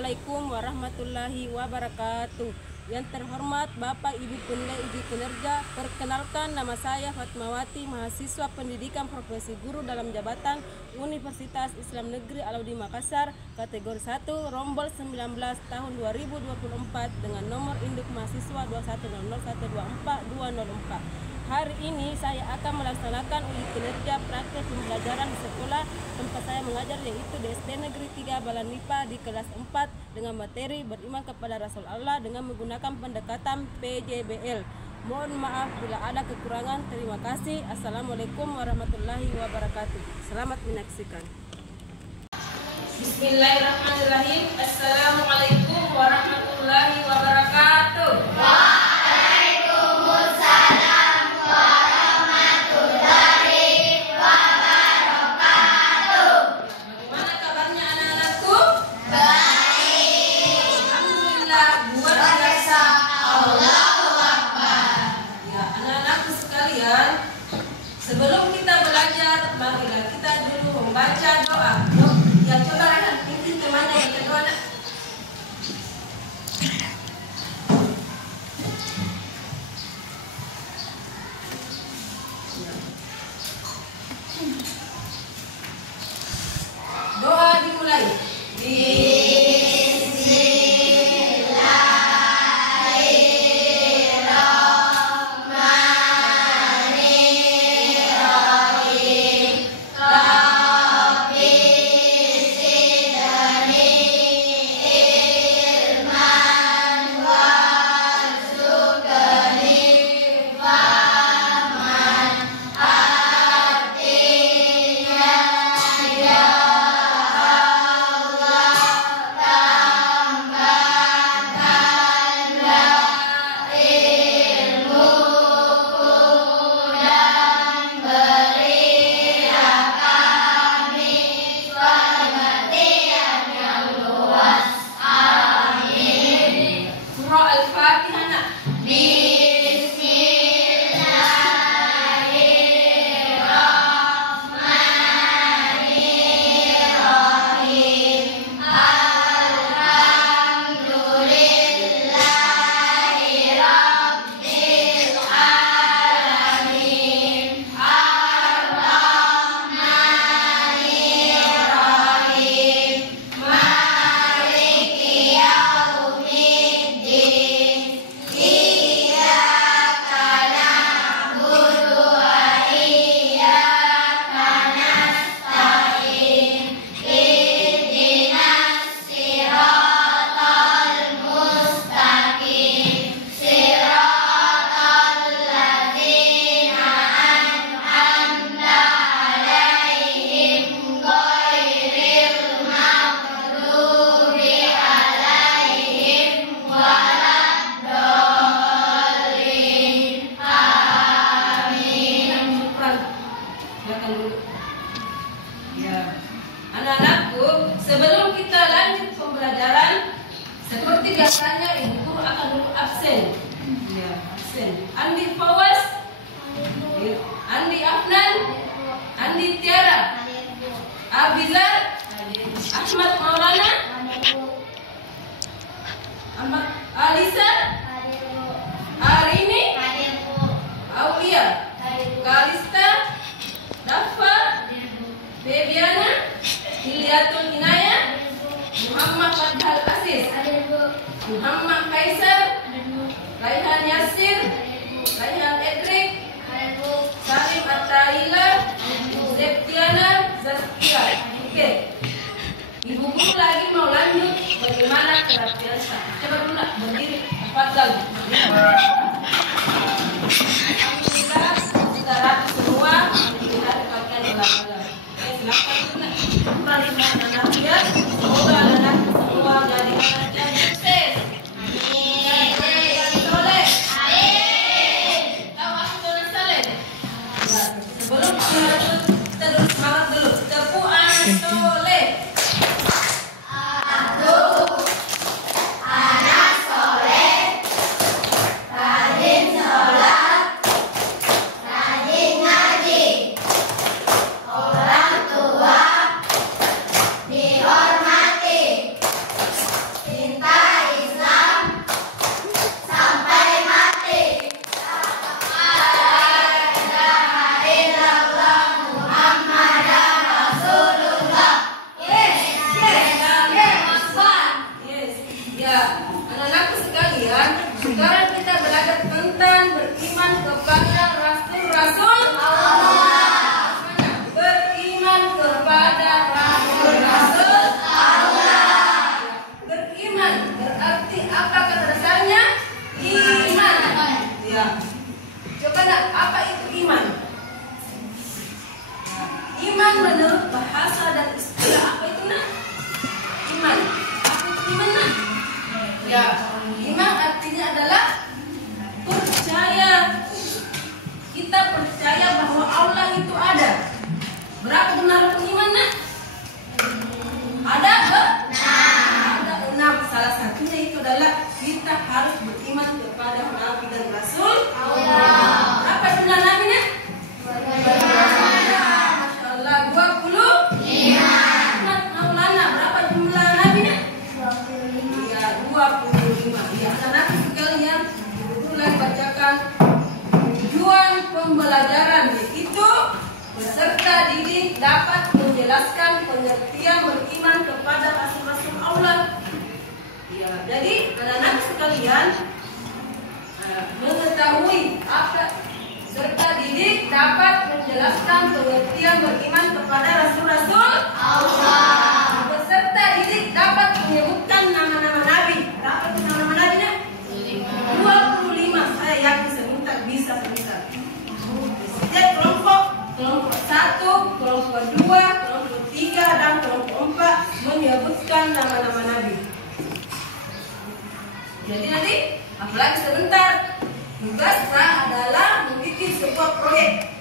Assalamualaikum warahmatullahi wabarakatuh. Yang terhormat Bapak Ibu Penilai Uji Kinerja, perkenalkan nama saya Fatmawati, mahasiswa pendidikan profesi guru dalam jabatan Universitas Islam Negeri Alauddin Makassar, kategori 1, rombol 19 tahun 2024 dengan nomor induk mahasiswa 210012424. Hari ini saya akan melaksanakan uji kinerja praktek pembelajaran di sekolah tempat saya mengajar, yaitu di SD Negeri 3 Balan Lipa di kelas 4 dengan materi beriman kepada Rasul Allah dengan menggunakan pendekatan PJBL. Mohon maaf bila ada kekurangan. Terima kasih. Assalamualaikum warahmatullahi wabarakatuh. Selamat menyaksikan. Bismillahirrahmanirrahim. Assalamualaikum warahmatullahi wabarakatuh. Sebelum kita belajar, marilah kita dulu membaca doa. Ya, coba Rehan, pimpin kemana yang kedua nak? Doa dimulai. Ya, anak-anakku, sebelum kita lanjut pembelajaran, seperti biasanya ibu guru akan dulu absen. Ya, absen. Andi Fawaz, Andi Afnan, Andi Tiara, Abizar, Ahmad Maulana, Ahmad Alisa, Arini, Aulia, Kalista, Dafa, Bebiana, Hilyatul Inayah, Muhammad Fadhal Aziz, Muhammad Kaisar, Raihan Yasir, Raihan Edrik, Salim Attaila, Septiana Zaskia. Oke, ibu guru lagi mau lanjut bagaimana kerapian sah. Coba dulu nak berdiri, Fadhal. Alhamdulillah sudah rapi semua. Kita dapatkan gelar-gelar. Silakan nak. Anak ya, semoga anak semua jadi anak yang sukses. Soleh. Tahu aku Soleh. Sebelum kita terus semangat dulu. Tepuk anak Soleh. Anak soleh, rajin sholat, rajin ngaji. Orang tua dihormati. Iman menurut bahasa dan istilah apa itu nak? Iman. Apa itu iman nak? Ya, iman artinya adalah percaya. Kita percaya bahwa Allah itu ada. Berapa benar iman nak? Ada ada 6. Salah satunya itu adalah kita harus beriman kepada Nabi dan Rasul Allah. Berapa jumlah Nabi nak? Masya Allah 25. Maulana berapa jumlah Nabi nak? 25. Ya 25. Ya anak-anak sekalian, mulai bacakan tujuan pembelajaran, yaitu peserta didik dapat menjelaskan pengertian beriman kepada Rasul-Rasul Allah. Ya, jadi anak-anak sekalian mengetahui apa peserta didik dapat menjelaskan pengertian beriman kepada Rasul-Rasul Allah. Peserta didik dapat menyebutkan nama-nama Nabi. Berapa itu nama-nama Nabi-nya? 25. Saya yakin sebentar bisa. Setiap kelompok 1, kelompok 2, kelompok 3, dan kelompok 4 menyebutkan nama-nama Nabi. Jadi nanti, apalagi sebentar, tugasnya adalah membuat sebuah proyek.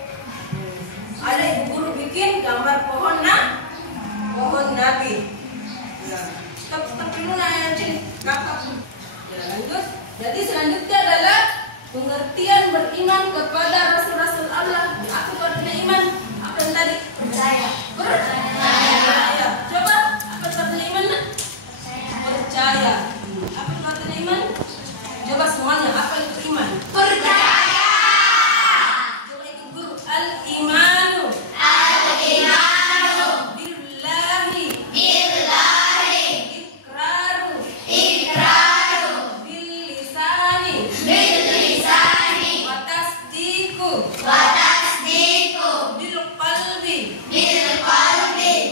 Ada ibu guru bikin gambar pohon Nabi. Ya. Tapi lu nanya kakak. Ya, lanjut. Jadi selanjutnya adalah pengertian beriman kepada Rasul-Rasul Allah. Apa artinya iman? Apa yang tadi? Percaya. Coba, apa artinya iman? Percaya. Apa artinya iman? Coba semuanya, apa itu iman? Percaya. Coba itu guru. Al-imanu billahi iqraru bil lisani wa tasdiqu bil qalbi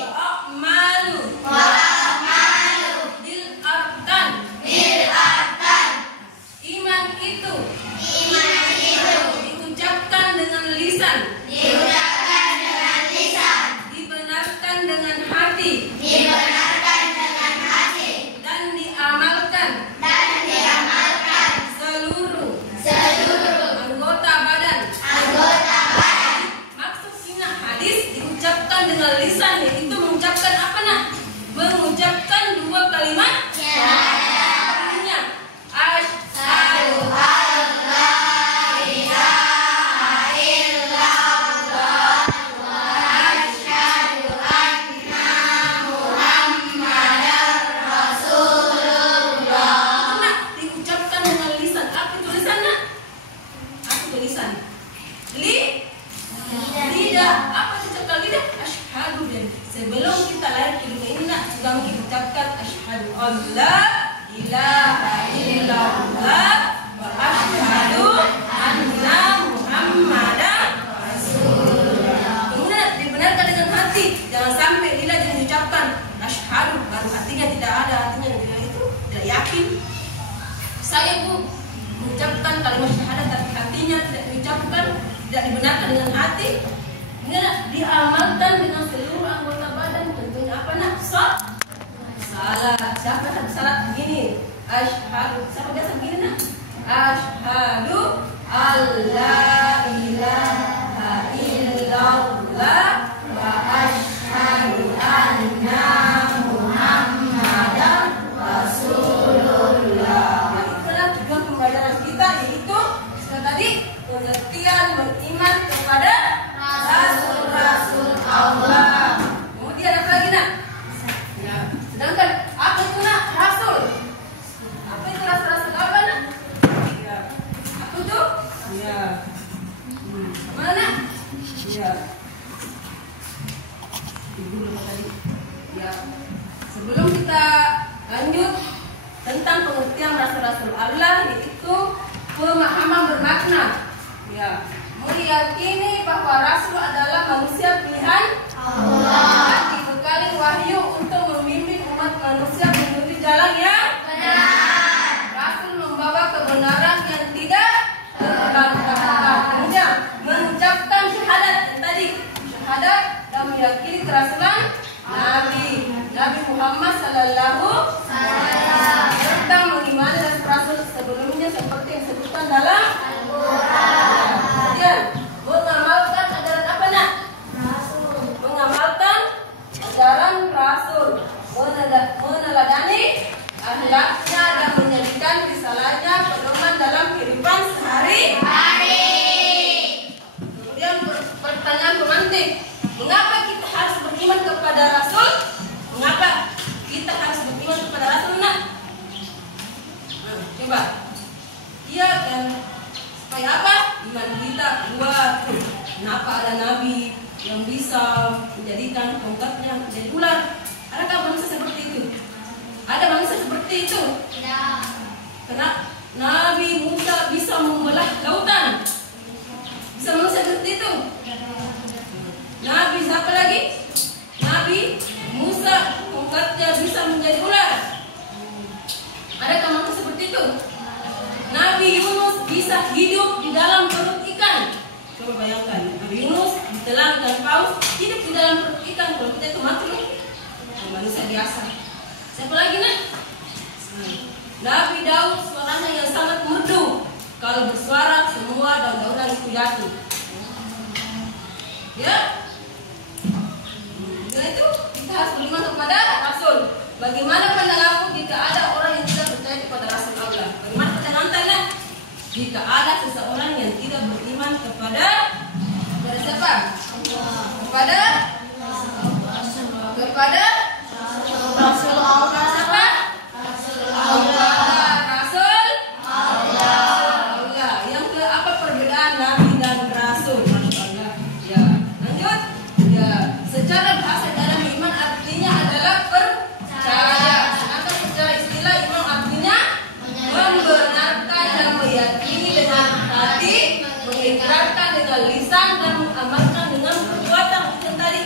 wa a'malu bil arkan. Iman itu diucapkan dengan lisan, dibenarkan dengan hati, dan diamalkan seluruh anggota badan. Maksud ingat hadis diucapkan dengan lisan, yaitu mengucapkan apa nak? Mengucapkan 2 kalimat. Artinya asyhadu an la ilaha illallah wa asyhadu anna Muhammadar Rasulullah. Nah, diucapkan dengan lisan. Apa itu lisan nak? Apa itu lisan? Lidah. Apa itu ucapkan lidah? Asyhadu. Dan sebelum kita lahir ke dunia ini nak, sudah mungkin ucapkan asyhadu an la ilaha illallah wa asyhadu anna Muhammadar Rasulullah. Kemudian dibenarkan dengan hati. Jangan sampai lidah jadi diucapkan asyhadu baru hatinya tidak ada, artinya dengan itu tidak yakin. Saya mengucapkan kalimat syahadat tapi hatinya tidak diucapkan, tidak dibenarkan dengan hati. Kemudian diamalkan dengan seluruh anggota badan. Tentunya apa nak? Salat. Siapa yang salat begini? Asyhadu. Siapa biasa begini nak? Asyhadu alla ilaha illallah wa asyhadu anna Muhammadar Rasulullah. Itulah tujuan pembelajaran kita, yaitu setelah tadi pengertian beriman kepada Rasul-Rasul Allah. Kemudian apa lagi nak? Ya. Sedangkan apa itu nak? Rasul. Apa itu Rasul-Rasul apa nak? Ya. Apa itu? Ya. Mana? Ya. Ibu lupa tadi. Ya. Sebelum kita lanjut tentang pengertian Rasul-Rasul Allah, yaitu pemahaman bermakna. Ya. Meyakini bahwa Rasul adalah manusia pilihan Allah dan dibekali wahyu untuk membimbing umat manusia menuju jalan yang benar. Rasul membawa kebenaran yang tidak terbantahkan. Kemudian mengucapkan syahadat yang tadi, syahadat dan meyakini kerasulan Nabi Muhammad Sallallahu serta mengimani dan rasul sebelumnya seperti yang disebutkan dalam Al-Quran. Kemudian mengamalkan ajaran apa nak? Mengamalkan ajaran rasul, meneladani akhlaknya dan menjadikan risalahnya pedoman dalam kehidupan sehari-hari. Kemudian pertanyaan pemantik, mengapa kita harus beriman kepada rasul? Mengapa kita harus beriman kepada rasul nak? Coba. Iya kan? Supaya apa? Iman kita kuat. Kenapa ada nabi yang bisa menjadikan tongkatnya menjadi ular? Adakah manusia seperti itu? Ada manusia seperti itu? Tidak. Karena Nabi Musa bisa membelah lautan. Bisa manusia seperti itu? Nabi siapa lagi? Nabi Musa tongkatnya bisa menjadi ular. Adakah manusia seperti itu? Nabi Yunus bisa hidup di dalam perut ikan. Coba bayangkan, Nabi Yunus ditelan ikan paus, hidup di dalam perut ikan. Kalau kita itu makhluk manusia biasa. Siapa lagi nak? Nabi Daud suaranya yang sangat merdu. Kalau bersuara semua daun-daunan itu jatuh. Ya? Karena itu kita harus beriman kepada Rasul. Bagaimana pandanganmu jika ada orang yang tidak percaya kepada Rasul Allah? Bagaimana pandangan? Jika ada seseorang yang tidak beriman kepada siapa? Kepada Rasul Allah. Siapa? Rasul Allah. Rasul Allah. Yang ke apa perbedaan Nabi dan Rasul? Allah. Ya, lanjut. Ya, secara bahasa dalam iman artinya adalah percaya. Sedangkan secara istilah iman artinya membenarkan dan meyakini dengan hati, mengikrarkan dengan lisan dan mengamalkan dengan perbuatan. Itu tadi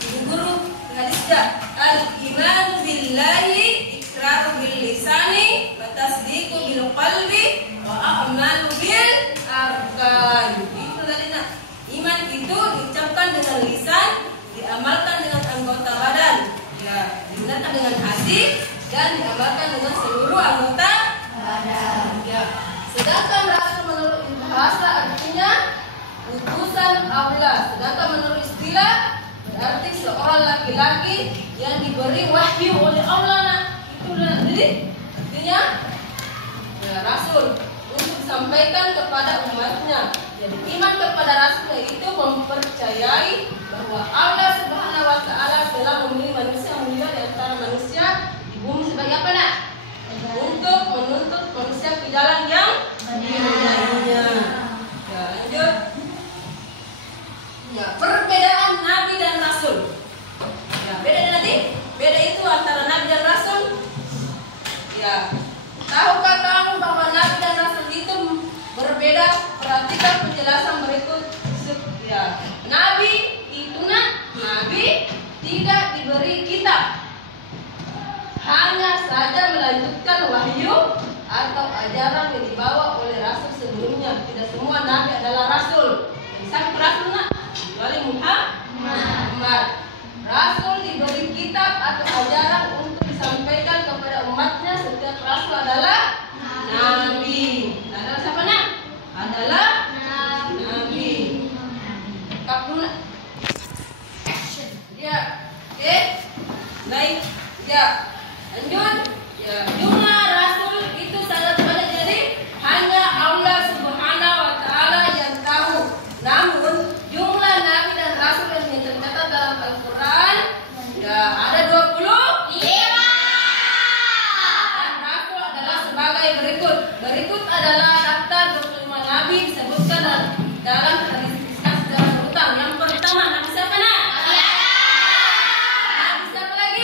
Ibu Guru hadisnya al-iman billahi iqrar bil lisani wa tasdiqu bil qalbi wa a'malu bil arkan. Itu tadi nak. Iman itu diucapkan dengan lisan, diamalkan dengan anggota badan, ya, dibenarkan dengan hati dan diamalkan dengan seluruh anggota badan. Ya. Sedangkan rasul menurut bahasa artinya utusan Allah. Sedangkan menurut istilah berarti seorang laki-laki yang diberi wahyu oleh Allah. Nah, itulah jadi artinya ya, rasul untuk disampaikan kepada umatnya. Jadi iman kepada rasul itu mempercayai bahwa Allah Subhanahu wa taala telah memilih manusia mulia di antara manusia di bumi sebagai apa nak? Untuk menuntut manusia ke jalan yang diridainya. Ya, lanjut. Ya, perbedaan Nabi dan Rasul. Ya, beda nanti. Beda itu antara Nabi dan Rasul. Ya, tahukah kamu bahwa Nabi dan Rasul itu berbeda? Perhatikan penjelasan berikut. Ya, Nabi itu Nabi tidak diberi kitab, hanya saja melanjutkan wahyu atau ajaran yang dibawa oleh Rasul sebelumnya. Tidak semua Nabi adalah Rasul. Siapa Rasul nak? Kecuali Muhammad. Rasul diberi kitab atau ajaran untuk disampaikan kepada umatnya. Setiap Rasul adalah Nabi. Adalah siapa nak? Adalah Nabi. Kapuna. Ya, oke. Baik. Ya, lanjut. Ya, jumlah Rasul itu sangat banyak, jadi hanya Allah Subhanahu wa taala yang tahu. Namun jumlah Nabi dan Rasul yang tercatat dalam Al-Quran ya ada 25. Dan Rasul adalah sebagai berikut. Berikut adalah daftar 25 Nabi disebutkan dalam hadis secara berulang. Yang pertama Nabi siapa nak? Nabi siapa lagi?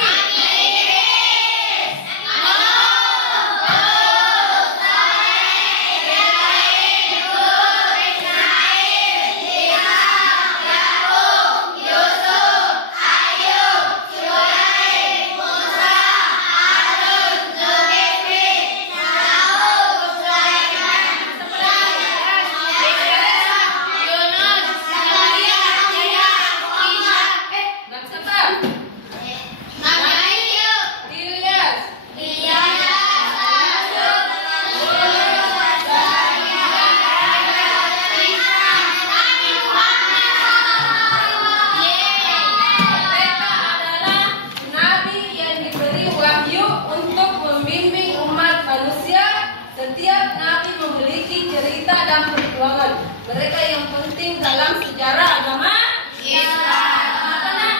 dalam sejarah agama Islam. Apa nak?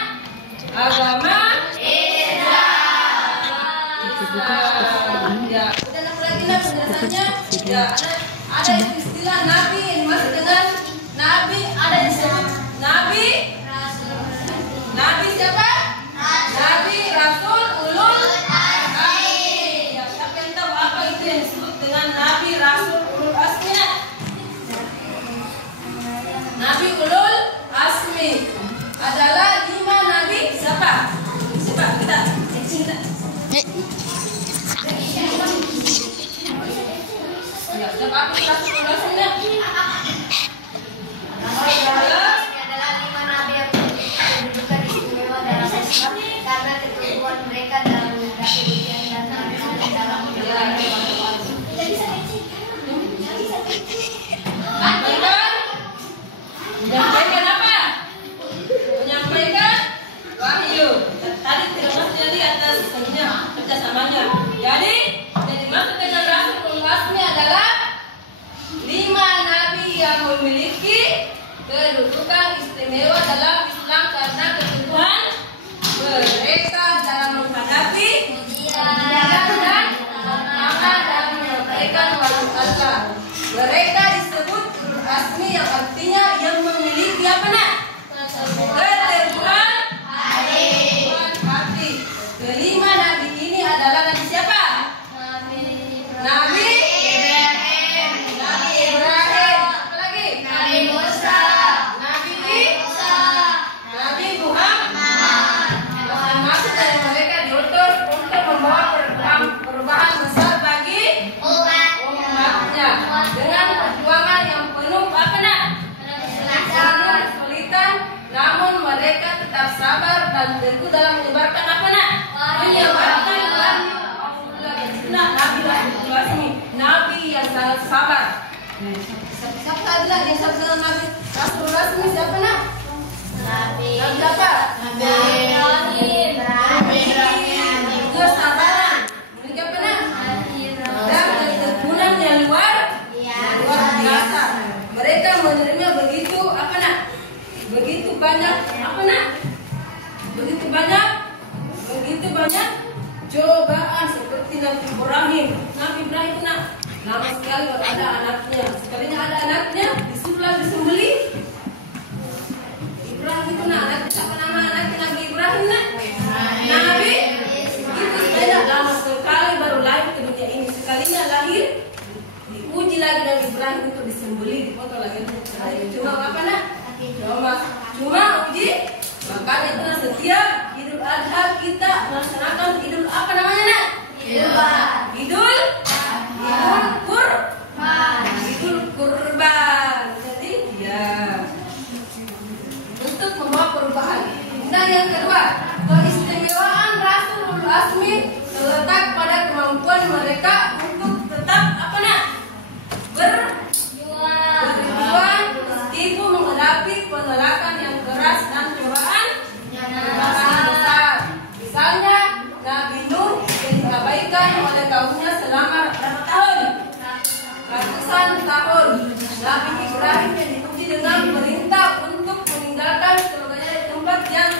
Agama Islam. Ya, udah lagi lah penjelasannya. Ya, ada istilah nabi yang dimaksud dengan nabi, ada disebut nabi. Nabi siapa? Nabi, Rasul, Ulul Azmi. Ya, siapa yang tahu apa itu yang disebut dengan nabi, Rasul, Ulul Azmi? Nabi Ulul Azmi adalah 5 nabi. Siapa? Siapa? Kita. Ya, siapa kita Ulul Azmi? Adalah 5 nabi yang kedudukan istimewa dalam Islam karena keteguhan mereka dalam menghadapi ujian dan tantangan dalam Menyampaikan apa? Menyampaikan wahyu. Tadi tidak masuk jadi atas kerjasamanya. Jadi yang dimaksud dengan Rasul Ulul Azmi adalah 5 nabi yang memiliki kedudukan istimewa dalam Islam karena keteguhan mereka dalam menghadapi ujian dan tantangan dalam menyampaikan wahyu Allah. Mereka disebut Ulul Azmi yang artinya yang memiliki apa nak? Keteguhan hati. Kelima nabi ini adalah nabi siapa? Nabi Ibrahim. Apa lagi? Nabi Musa, Nabi Isa, Nabi Muhammad. Masing-masing dari mereka diutus untuk membawa perubahan besar bagi umatnya dengan perjuangan yang penuh apa nak? Kesulitan, namun mereka tetap sabar dan teguh dalam menyebarkan apa nak? Menyebarkan wahyu. Nabi Rasul, nabi yang sangat sabar. Siapa adalah yang sabda Nabi Rasul Rasmi siapa nak? Nabi Siapa? Ibrahim, Kesabaran. Ini apa nak? Dan ketekunan yang luar biasa. Mereka menerima begitu apa nak? Begitu banyak apa nak? Begitu banyak cobaan seperti Nabi Ibrahim. Nabi Ibrahim nak lama sekali ada anaknya. Sekalinya ada anaknya disuruhlah disembelih. Ibrahim itu nak anak siapa nama anaknya Nabi Ibrahim nak? Nabi. Itu sudah lama sekali baru lahir ke dunia ini. Sekalinya lahir diuji lagi Nabi Ibrahim untuk disembelih, dipotong lagi. Cuma apa nak? Cuma uji. Makanya itu setiap Idul Adha kita melaksanakan Idul apa namanya nak? Idul Kurban. Jadi ya untuk membawa perubahan. Dan yang kedua, keistimewaan Rasul Ulul Azmi terletak pada kemampuan mereka untuk tetap apa nak? Berjuang meskipun menghadapi penolakan yang keras dan cobaan yang besar. Misalnya Nabi Nuh yang diabaikan oleh kaumnya selama berapa tahun? Ratusan tahun. Nabi Ibrahim yang diuji dengan perintah untuk meninggalkan sebagai tempat yang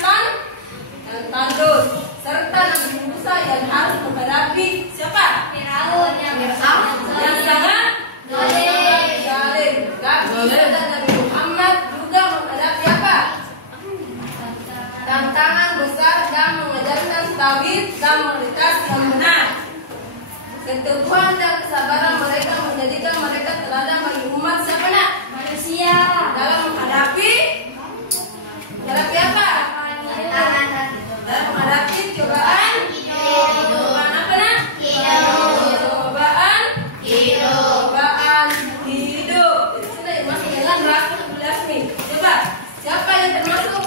tandus. Serta Nabi Musa yang harus menghadapi siapa? Firaun yang sangat zalim. Dan Nabi Muhammad juga menghadapi apa? Tantangan besar dan mengajarkan tauhid dan moralitas yang benar. Keteguhan dan kesabaran mereka menjadikan mereka teladan bagi umat siapa nak? manusia Dalam menghadapi apa? Dalam menghadapi cobaan. Cobaan apa nak? Cobaan hidup. Itu sudah masuk dalam Rasul Ulul Azmi. Coba, siapa yang termasuk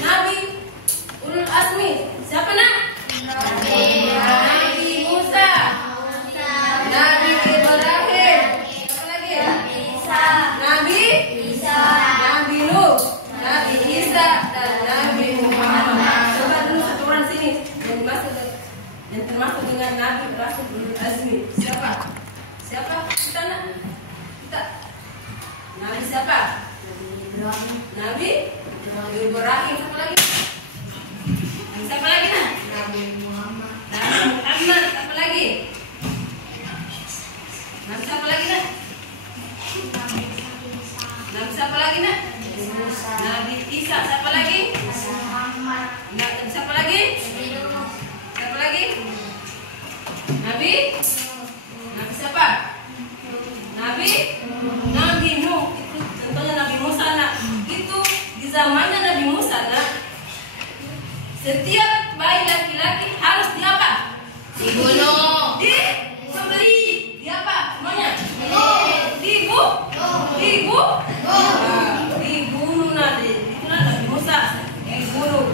Nabi Ulul Azmi? Siapa nak? Nabi Musa, Nabi Ibrahim, apa lagi? Nabi Nabi Nuh, Nabi Isa, dan Nabi Muhammad. Coba dulu satu orang sini yang termasuk dengan Nabi Rasul Ulul Azmi. Siapa? Kita nak? Kita. Nabi siapa? Nabi Ibrahim. Siapa lagi? Siapa lagi nah? Nabi Muhammad. Nabi Muhammad. Siapa lagi? Nabi siapa lagi nah? Nabi siapa lagi nah? Nabi Isa. Siapa lagi? Muhammad. Nabi siapa lagi? Siapa lagi? Nabi? Nabi siapa? Nabi? Nabi Nuh. Itu contohnya Nabi Musa nak. Itu di zamannya Nabi Musa nak. Setiap bayi laki-laki harus di apa? Dibunuh. Disembeli. Di apa? Semuanya? Dibunuh nanti. Itu Nabi Musa dibunuh.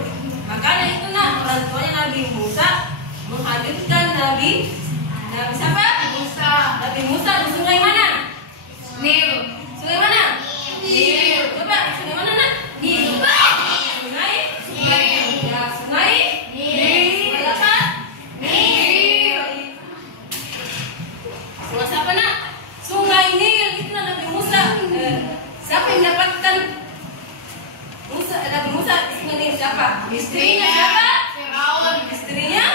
Makanya itu orang tuanya Nabi Musa menghadirkan Nabi siapa? Nabi Musa di sungai mana? Nil. Sungai mana? Nil. Coba sungai mana nak? Nil. Sungai? Ya, sungai? Sungai apa? Sungai siapa nak? Sungai Nil. Itu Nabi Musa. Siapa yang mendapatkan Nabi Musa di sungai Nil? Siapa? Istrinya siapa? Firaun. Istrinya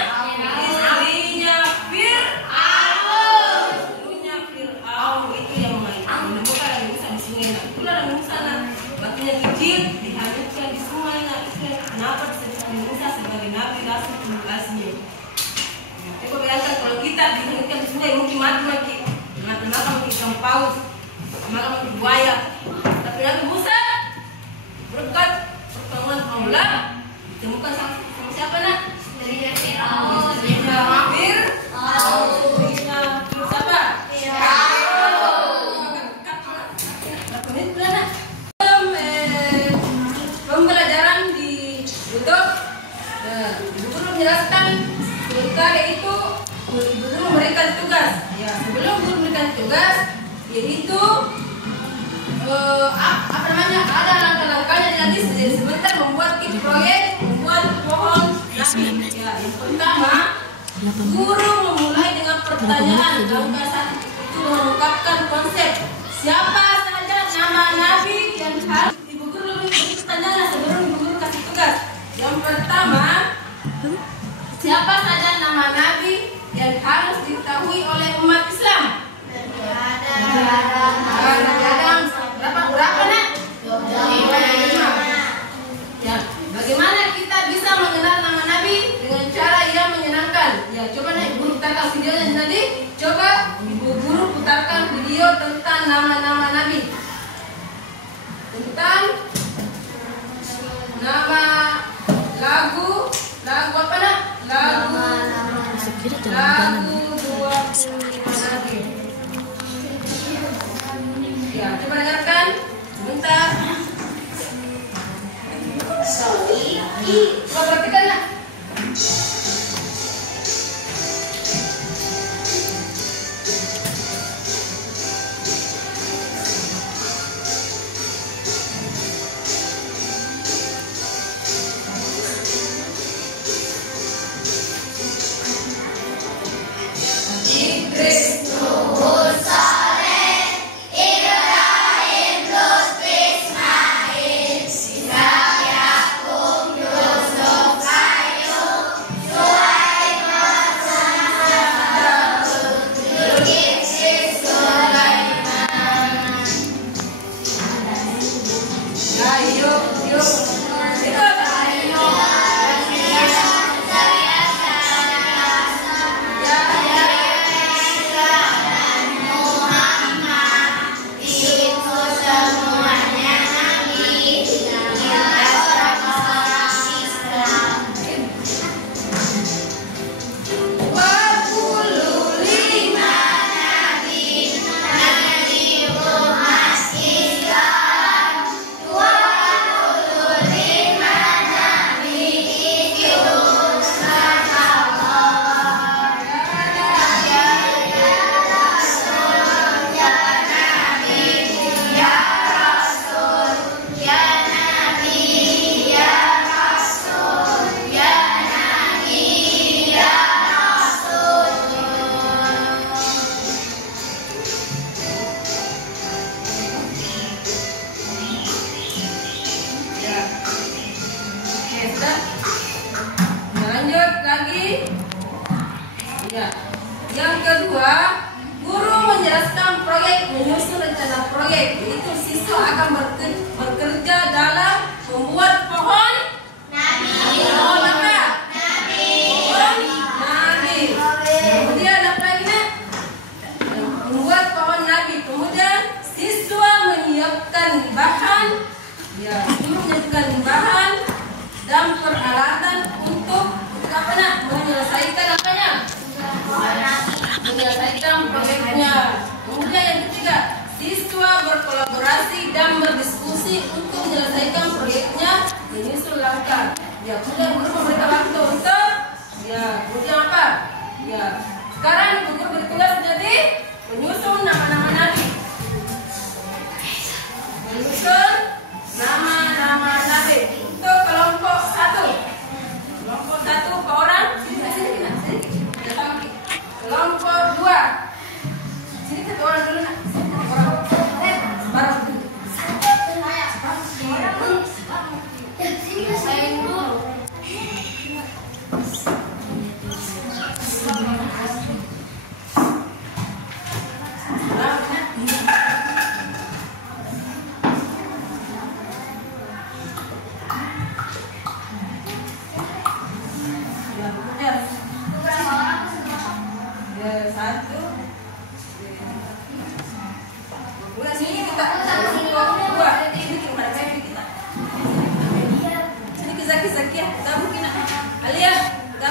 Fir'aun. Itu yang menemukan Nabi Musa di sungai. Nah, itulah Nabi Musa nah. Batunya kecil dihanyutkan di sungai. Nah, itu kenapa disebut Nabi Musa sebagai Nabi Rasul penugasnya. Coba bayangkan kalau kita dihanyutkan di sungai mungkin mati. Kenapa mungkin ikan paus, malah mungkin buaya. Tapi Nabi Musa berkat pertolongan Allah ditemukan sama siapa nak? Istrinya Firaun. Istrinya siapa? Pembelajaran di YouTube, Ibu Guru menjelaskan sebentar itu Ibu Guru memberikan tugas. Ya, sebelum Guru memberikan tugas, yaitu ada langkah-langkahnya nanti sebentar membuat proyek, membuat pohon nabi. Ya, yang pertama Guru memulai dengan pertanyaan. Langkah satu itu mengungkapkan konsep siapa saja nama nabi yang harus Ibu Guru memberi pertanyaan sebelum Ibu Guru kasih tugas. Yang pertama, siapa saja nama nabi yang harus diketahui oleh umat Islam? Ada. Berapa nak? 25. Ya, bagaimana kita bisa mengenal nama nabi dengan cara yang menyenangkan? Ya, coba nih Ibu putarkan videonya tadi. Coba Ibu Guru putarkan video tentang nama-nama nabi. Tentang nama lagu apa nak? Lagu 20 nabi. Ya, coba dengarkan. Sebentar. Coba perhatikan nak. Ismail, Ishak, Yakub, Yusuf, Sudah. Lanjut lagi. Ya. Yang kedua, guru menjelaskan proyek, menyusun rencana proyek. Yaitu siswa akan bekerja dalam membuat pohon nabi. Pohon apa? Nabi. Pohon nabi. Kemudian apa lagi? Membuat pohon nabi. Kemudian siswa menyiapkan bahan, ya, guru menyiapkan bahan dan peralatan untuk apa nak? Menyelesaikan apanya? Menyelesaikan proyeknya. Kemudian yang ketiga, siswa berkolaborasi dan berdiskusi untuk menyelesaikan proyeknya, menyusun langkah. Ya, kemudian guru memberikan waktu untuk, ya, kemudian apa? Ya, sekarang guru bertugas menjadi menyusun nama-nama nabi. Menyusun nama-nama nabi untuk kelompok 1. Kelompok 1 ke orang sini. Kelompok 2. Sini ke orang dulu nak. Baru. Satu. Bukan sini kita. Dua. Sini kita. Sini kisah ya. Kita mungkin Alia. Kita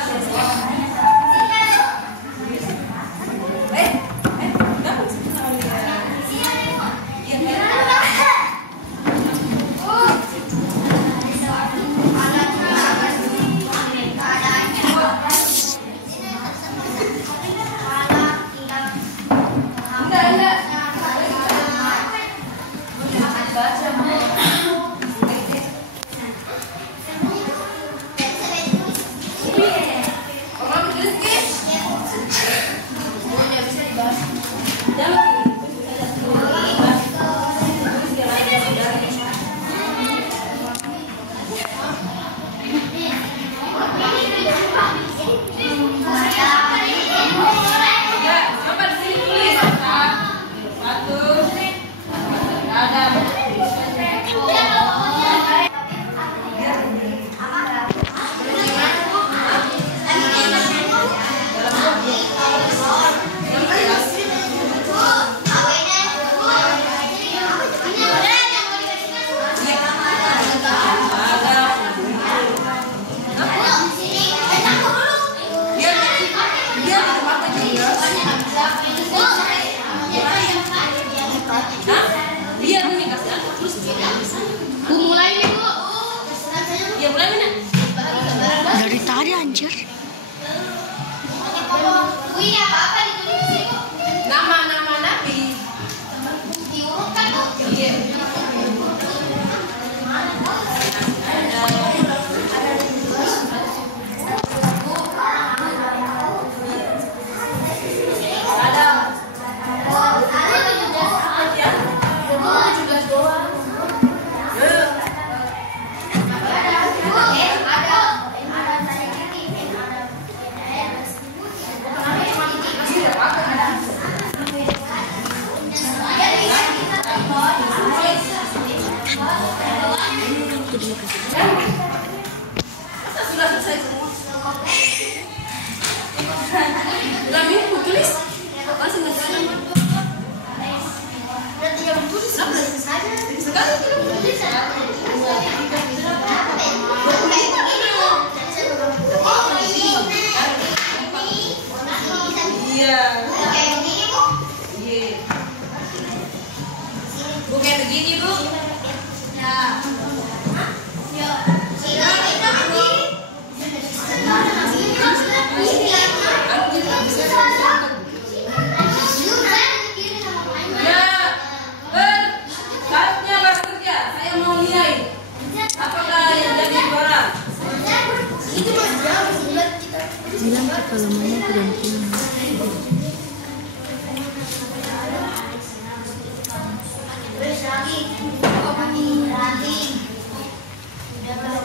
dari tadi anjir. Nama-nama nabi Diurutkan tuh. Iya. Sudah selesai semua. Udah minggu tulis. Masih ngejalan. Berarti yang tulis saja. Sekali tidak tulis. Iya. Bu kayak begini bu. Ya. Saatnya bekerja. Saya mau nilai. Apakah yang jadi juara? Bilang ke kalau mau berhenti. Lagi. Udah kalau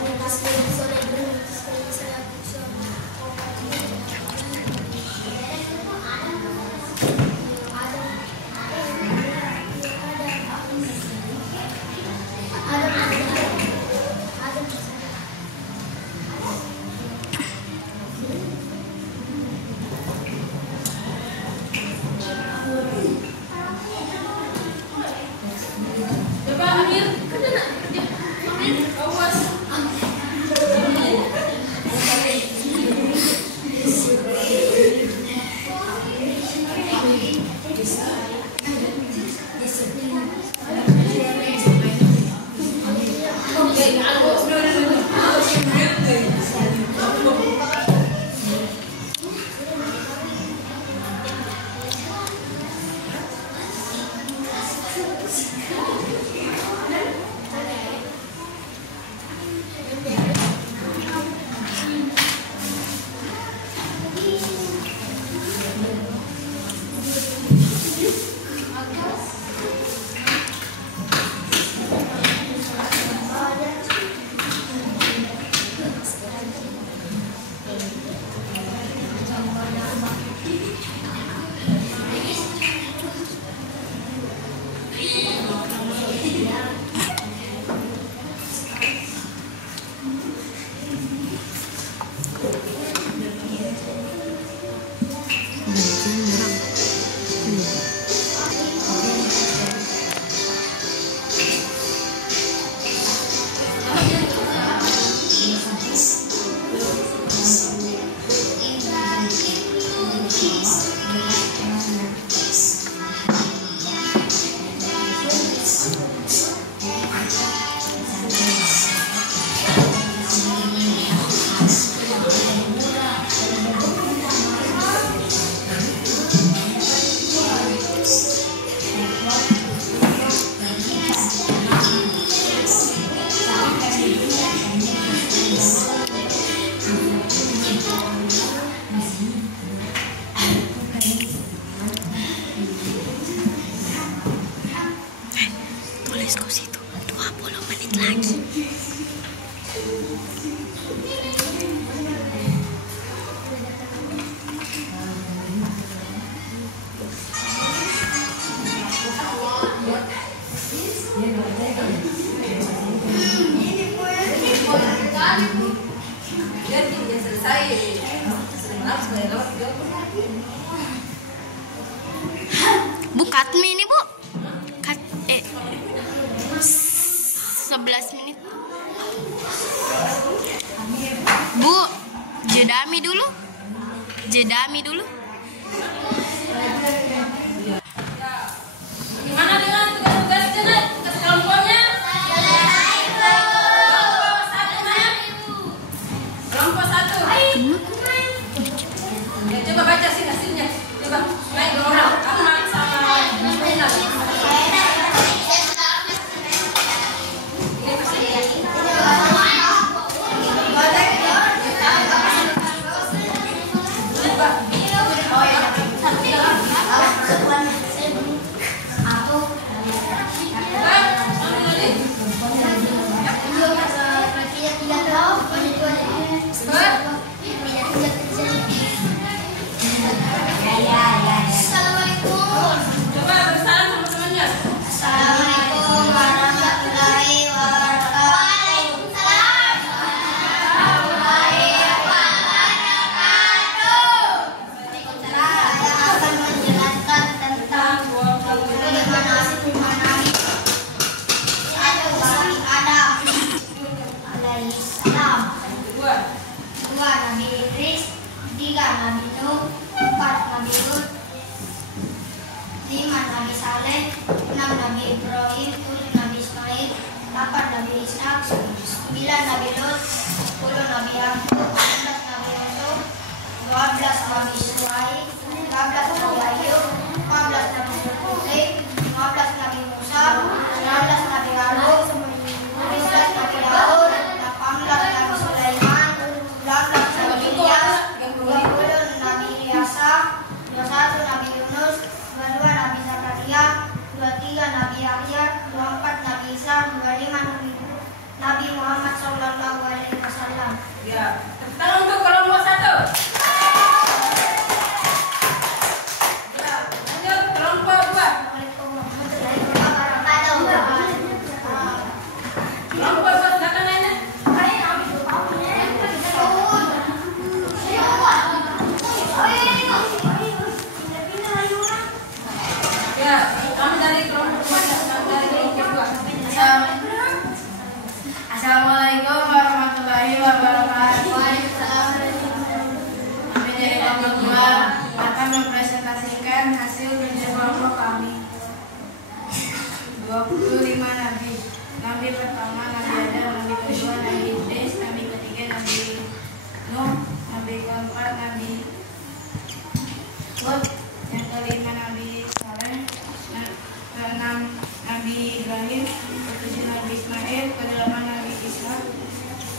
Bu, cut me ini bu. Cut, 11 menit. Bu, jedami dulu. Jedami dulu. Gimana dengan tugas-tugasnya, Nak? Tugas kelompoknya? Kelompok 1. Ya, coba baca sih hasilnya. Coba, baik 2 orang. Ahmad sama Nina. Coba bersalam sama temannya. Assalamualaikum warahmatullahi wabarakatuh. Saya akan menjelaskan tentang bagaimana Nabi Adam alaihissalam. 2 Nabi Idris, 3 Nabi Nuh, 4 Nabi Hud, 5 Nabi Saleh, 6 Nabi Ibrahim, 7 Nabi Ismail, 8 Nabi Ishak, 9 Nabi Lut, 10 Nabi Yakub, 11 Nabi Yusuf, 12 Nabi Shuaib, 13 Nabi Ayub, 14 Nabi Zulkifli, 15 Nabi Musa, 16 Nabi Harun, 17 Nabi Daud, 18 Nabi Sulaiman, 19 Nabi Ilyas, 20 Nabi Ilyasa, 21 Nabi Yunus, 22 Nabi Zakaria, 23 Nabi Yahya, 24 Nabi Isa, 25 Nabi Muhammad Sallallahu Alaihi Wasallam. Ya, tepuk tangan untuk kelompok 1. Ya, lanjut kelompok 2. Assalamualaikum warahmatullahi wabarakatuh. Kelompok 2 silakan Nenek. Ya, kami dari kelompok 2 dan kami dari kelompok 2. Assalamualaikum warahmatullahi wabarakatuh. Kami dari kelompok 2 akan mempresentasikan hasil kerja kelompok kami. 25 Nabi. Nabi pertama Nabi Adam, Nabi kedua Nabi Idris, Nabi ketiga Nabi Nuh, Nabi keempat Nabi Hud, yang kelima Nabi Saleh, keenam Nabi Ibrahim, ketujuh Nabi Ismail, kedelapan Nabi Ishak,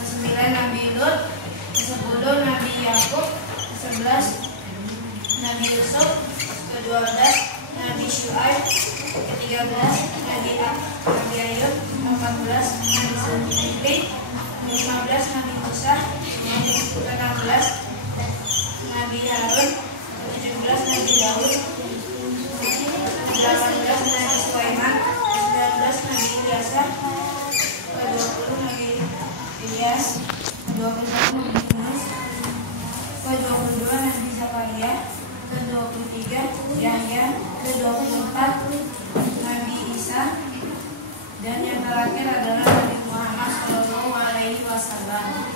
kesembilan Nabi Lut, kesepuluh Nabi Yakub, ke-11 Nabi Yusuf, ke-12 Nabi Shuaib, ke-13 Nabi Ayub, 14 Nabi Zulkifli, 15 Nabi Musa, ke-16 Nabi Harun, ke-17 Nabi Daud, 18 Nabi Sulaiman, 19 Nabi Ilyasa, ke-20 Nabi Ilyas, ke-21 Nabi Yunus, ke-22 Nabi Zakaria, ke-23 Yahya, ke-24 Nabi Isa, dan yang terakhir adalah Nabi Muhammad Sallallahu Alaihi Wasallam.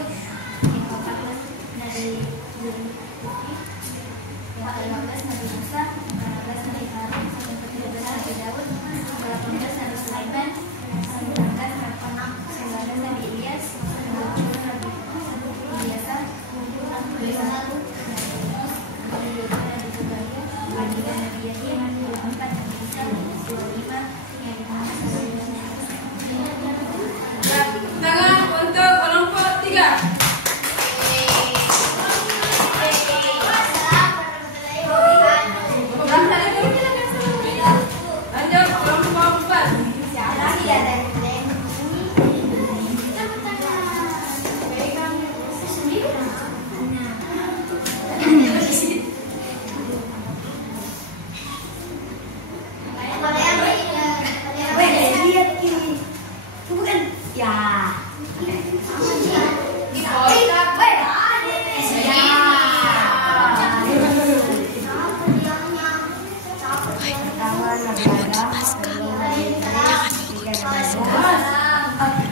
Ayub, yang ke-14 Nabi Zulkifli, yang ke-15 Nabi Musa, yang ke-16 Nabi Harun, yang ke-17 Nabi Daud, yang ke-18 Nabi Sulaiman, yang ke-19 Nabi Ilyas, yang ke-20 Nabi Ilyasa, yang ke-21 Nabi Yunus, yang ke-22 Nabi Zakaria, yang ke-23 Nabi Yahya, yang ke-24 Nabi Isa, yang ke-25 Nabi Muhammad SAW. Tangan untuk kelompok 3. Lanjut kelompok 4.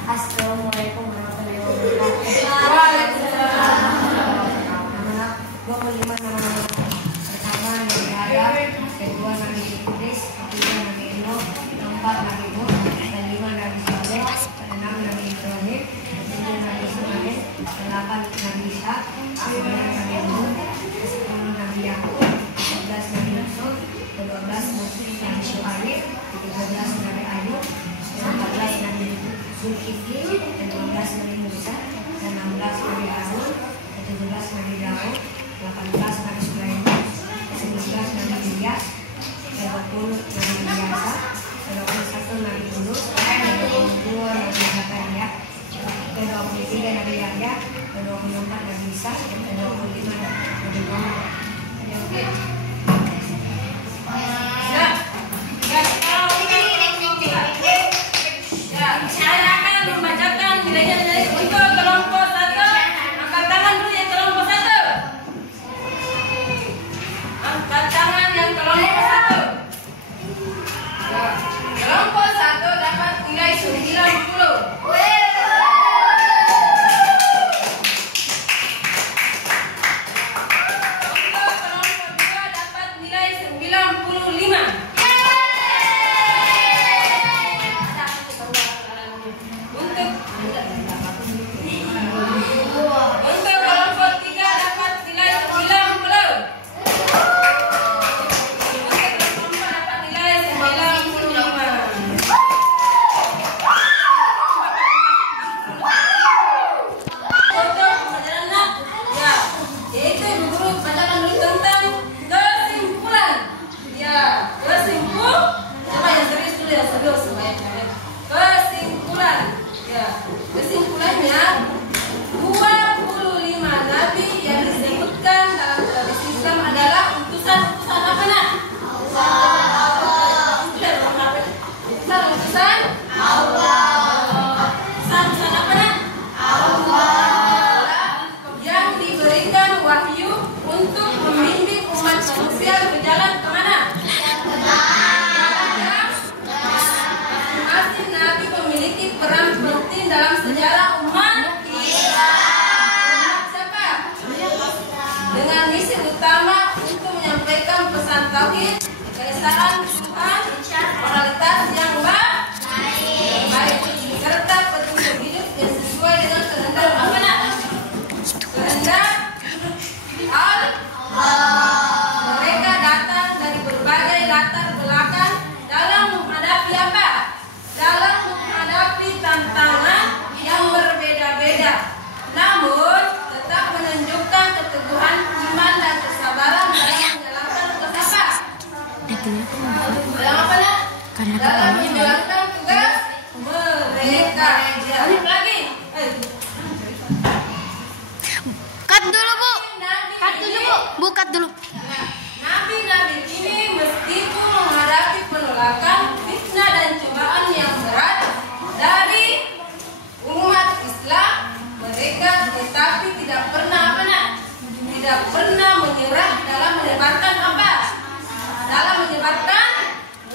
Assalamualaikum warahmatullahi wabarakatuh. Nama 25 nama pertama Nabi Adam, kedua Nabi Idris, ketiga Nabi Nuh, keempat Nabi Hud, kelima Nabi Saleh, keenam Nabi Ibrahim, ketujuh Nabi Ismail, kedelapan Nabi Isa, kesembilan Nabi Nuh, kesepuluh Nabi Yakub, 11 Nabi Yusuf, ke-12 Nabi Syuaib, ke-13 Nabi Ayub, ke-14 Nabi Zulkifli, ke-15 Nabi Musa, ke-16 Nabi Harun, ke-17 Nabi Daud, 18 Nabi Sulaiman, ke-19 Nabi Ilyas, ke-20 Nabi Ilyasa, ke-21 Nabi Yunus, ke-22 Nabi Zakaria, ke-23 Nabi Yahya, ke-24 Nabi Isa, ke-25 Nabi Muhammad. Saya akan membacakan nilainya untuk kelompok 1. Angkat tangan dulu yang kelompok 1. Angkat tangan yang kelompok 1. Kelompok 1 dapat nilai 90. Untuk kelompok 2 dapat nilai 95. Untuk kelompok 3 dapat nilai 90. Untuk kelompok 4 dapat nilai 95. Untuk pembelajaran ya, yaitu Ibu Guru bacakan dulu tentang kesimpulan. Ya, kesimpulan. Coba yang serius dulu ya, serius supaya kalian. Kesimpulan. Ya, kesimpulannya 25 nabi yang disebutkan dalam tradisi Islam adalah utusan-utusan apa nak? Utusan Allah. Utusan apa nak? Allah. Yang diberikan wahyu untuk membimbing umat manusia berjalan kemana? Masing-masing nabi memiliki peran penting dalam sejarah umat dengan misi utama untuk menyampaikan pesan tauhid, keesaan Tuhan, moralitas yang baik, serta petunjuk hidup yang sesuai dengan kehendak Allah. Mereka datang dari berbagai latar belakang dalam menghadapi apa? Dalam menghadapi tantangan yang berbeda-beda. Namun tetap menunjukkan keteguhan iman dan kesabaran dalam menjalankan tugas apa? Dalam apa nak? Dalam menjalankan tugas mereka. Ulang lagi. Cut dulu, Bu. Cut dulu, Bu. Bu, cut dulu. Nabi-nabi ini meskipun menghadapi penolakan, fitnah dan cobaan yang berat dari umat Islam, mereka tetapi tidak pernah apa nak? Tidak pernah menyerah dalam menyebarkan apa? Dalam menyebarkan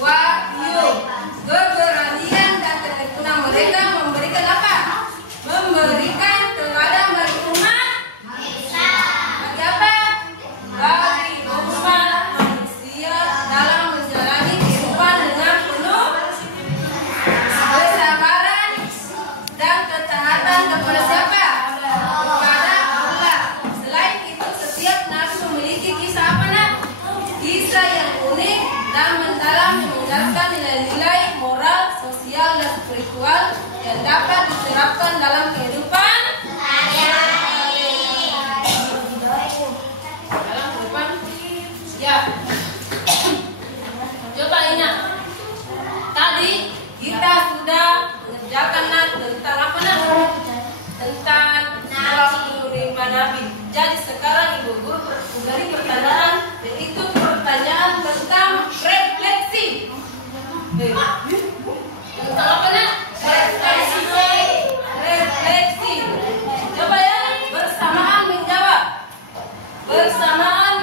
wahyu. Keberanian dan ketekunan mereka memberikan apa? Memberikan teladan bagi dan dapat diterapkan dalam kehidupan ya. Coba ingat, tadi kita sudah mengerjakan tentang apa tentang rimba Nabi. Jadi sekarang ibu guru dari pertanyaan, yaitu pertanyaan tentang refleksi. Tentang apa refleksi. Coba ya, bersamaan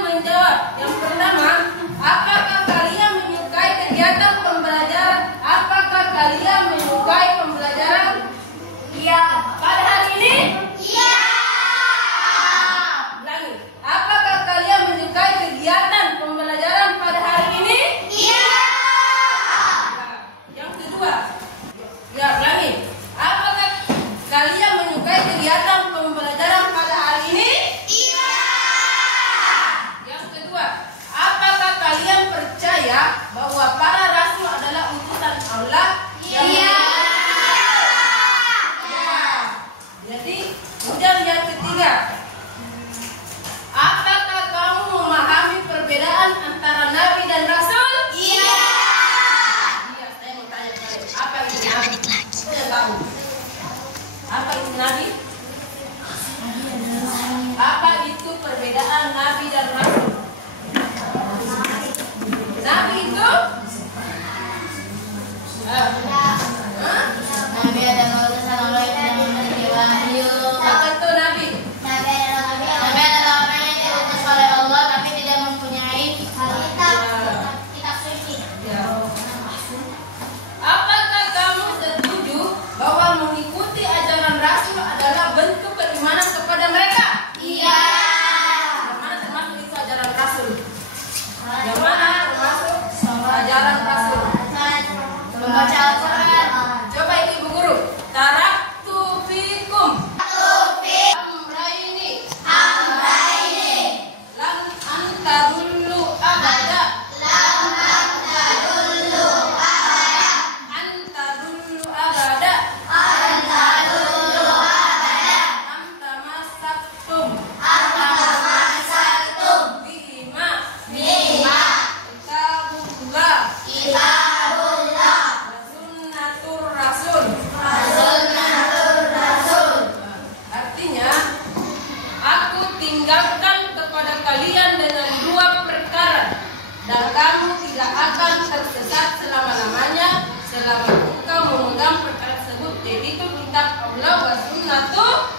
menjawab. Yang pertama, apakah kalian menyukai kegiatan pembelajaran? Apakah kalian menyukai pembelajaran? Iya. Pada hari ini? Iya. Ulangi. Apakah kalian menyukai kegiatan pembelajaran pada hari ini? Iya. Yang kedua, ya ulangi. Apakah kalian menyukai kegiatan pembelajaran pada hari ini? Iya. Yang kedua, apakah kalian percaya bahwa para rasul adalah utusan Allah? Iya. Jadi, kemudian yang ketiga, apakah kamu memahami perbedaan antara nabi dan rasul? Iya. Iya, saya mau tanya kalian, apa itu nabi? Saya tahu. Apa itu nabi? Apa itu perbedaan nabi dan rasul? Nabi itu? Nabi adalah utusan Allah yang memiliki wahyu. Apa itu nabi? Nabi adalah orang yang diutus oleh Allah tapi tidak mempunyai kitab suci. Ya. Apakah kamu setuju bahwa mengikuti ajaran rasul adalah bentuk keimanan kepada mereka? Iya. Yang mana termasuk itu ajaran rasul? Yang mana termasuk ajaran rasul? Membaca Al-Quran. Coba itu ibu guru. Taraktu fikum amrayni lam antadullu abada. Antadullu abada. Antamasaktum bihima kitabullah sunnatur rasul. Artinya, aku tinggalkan kepada kalian dengan dua perkara, dan kamu tidak akan tersesat selama-lamanya selama engkau memegang perkara tersebut, yaitu kitab Allah wa sunnatur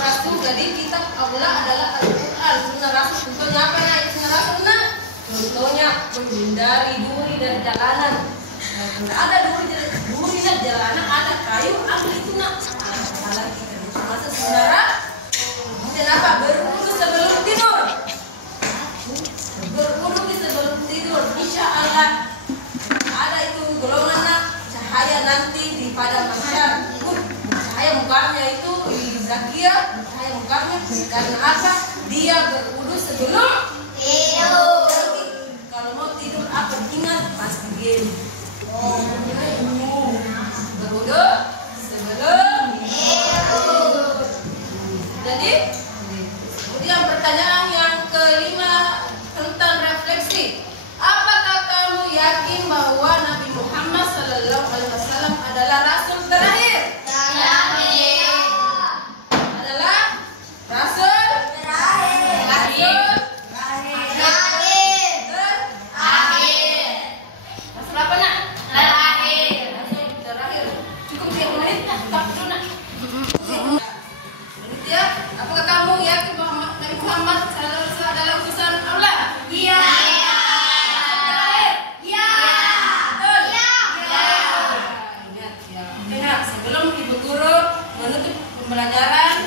rasul. Jadi kitab Allah adalah Al-Quran, sunnah rasul. Contohnya apa ya? Sunnah rasul, contohnya menghindari duri dan jalanan. Ada duri dan jalanan, ada kayu, ada itu alat kita masuk saudara. Kemudian apa? Berwudu sebelum tidur. Berwudu sebelum tidur. Insya Allah ada itu golongan cahaya nanti di padang mahsyar. Cahaya mukanya itu Zakia, cahaya mukanya karena apa? Dia berwudu sebelum Tidur. Kalau mau tidur apa? Ingat pasti begini. Berwudu sebelum tidur. Jadi, kemudian pertanyaan yang kelima tentang refleksi. Apakah kamu yakin bahwa Nabi Muhammad SAW adalah rasul terakhir? Adalah rasul terakhir. Rasul apa nak? Rasul terakhir. Cukup 3 menit tak dulu nak. Ya, apakah kamu yakin bahwa Nabi Muhammad SAW adalah utusan Allah? Iya. Ingat, sebelum ibu guru menutup pembelajaran,